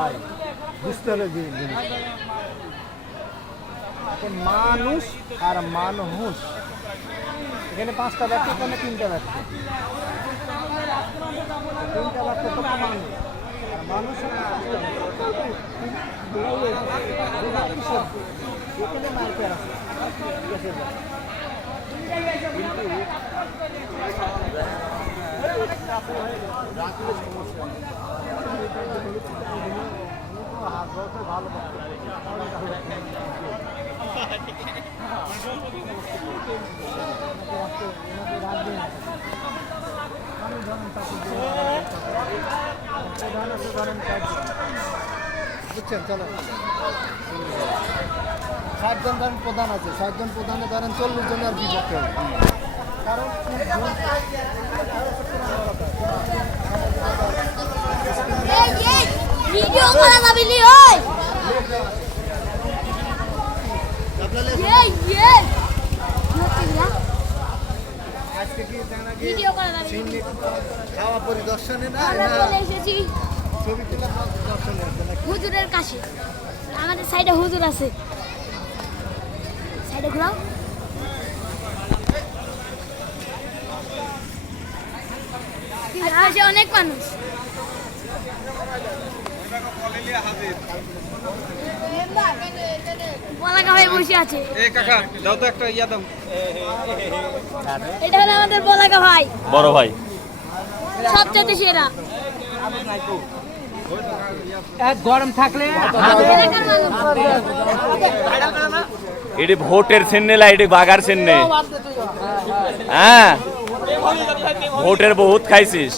ভাই বুঝতে হবে মানুষ আর মানুষ, এখানে 5টা ব্যক্তি, এখানে 3টা ব্যক্তি, 3টা ব্যক্তি তো মানুষ আর মানুষ এখানে মায়ের পেয়ার আছে, ঠিক আছে। ভালো বুঝছেন, চলো 60 জন ধরেন প্রধান আছে, 60 জন প্রধানে ধরেন 40 জনের বিপক্ষে, কারণ ভিডিও করা যাবে নি ওই আজকে কি ভিডিও করা যাবে খাওয়া পরিদর্শনে না আমরা চলে এসেছি ছবি তোলা দর্শনে হুজুরের কাছে। আমাদের সাইডে হুজুর আছে, সাইডে ঘোরাও। আশেপাশে অনেক মানুষ। বলাকা ভাই বসে আছে। কাকা দাও তো একটা ইয়া দাও। এটা হলো আমাদের বলাকা ভাই, বড় ভাই। সবচেয়ে সেরা। গরম থাকলে এলাকার মানুষ। এটি ভোটের সেন্নে লা, এটি বাগার সেন্নে। হ্যাঁ, ভোটের বহুত খাইছিস।